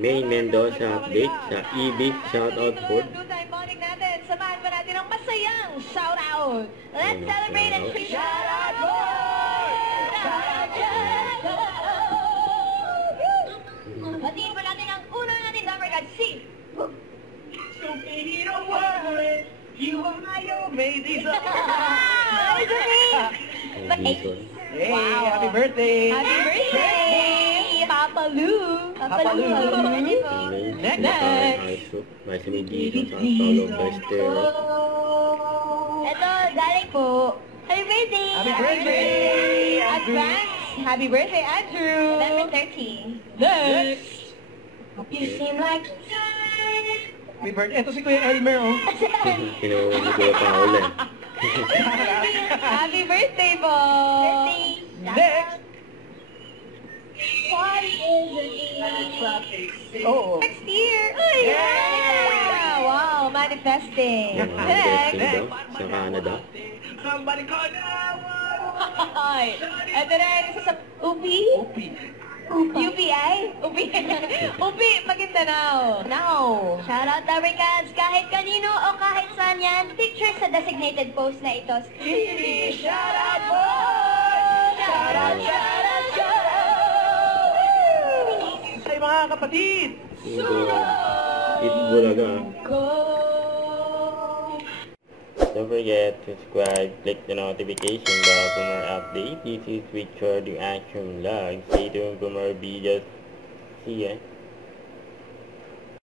May Mendoza update sa EB shoutout board. Two-time bonding natin. Samahan pa natin ang masayang shoutout. Let's celebrate and shoutout board! Shoutout, Batiin pa natin ang uno natin number card, si Superhero world, you are my baby. Hi, Jimmy! Hey, happy birthday! Happy birthday! Papa Lou! Papa Lou. Next. By Simi Dito sa Paulo Bestero. Ito, galing po. Happy birthday! Happy birthday, Andrew. Advance! Happy birthday, Andrew! November 30. Next! You seem like... Happy birthday. Ito si Kuya Elmer, oh. Kinuha ko pa ulit. Happy birthday po! Birthday! Next. What is it? Oh. Next year! Uy! Yeah! Wow! Manifesting! Yung Next! testing daw sa Canada. Somebody call now. Hi! Ito rin, isa sa UPI? UPI? UPI? UPI, Maguindanao. Now, shoutout Dabricats, kahit kanino o kahit saan yan, picture sa designated post na ito. Shoutout po! Shoutout, shoutout, shoutout! Say mga kapatid. Itbulaga. Don't forget to subscribe, click the notification bell for more updates. This is Richard, the Action Vlog. Stay tuned for more videos. See ya.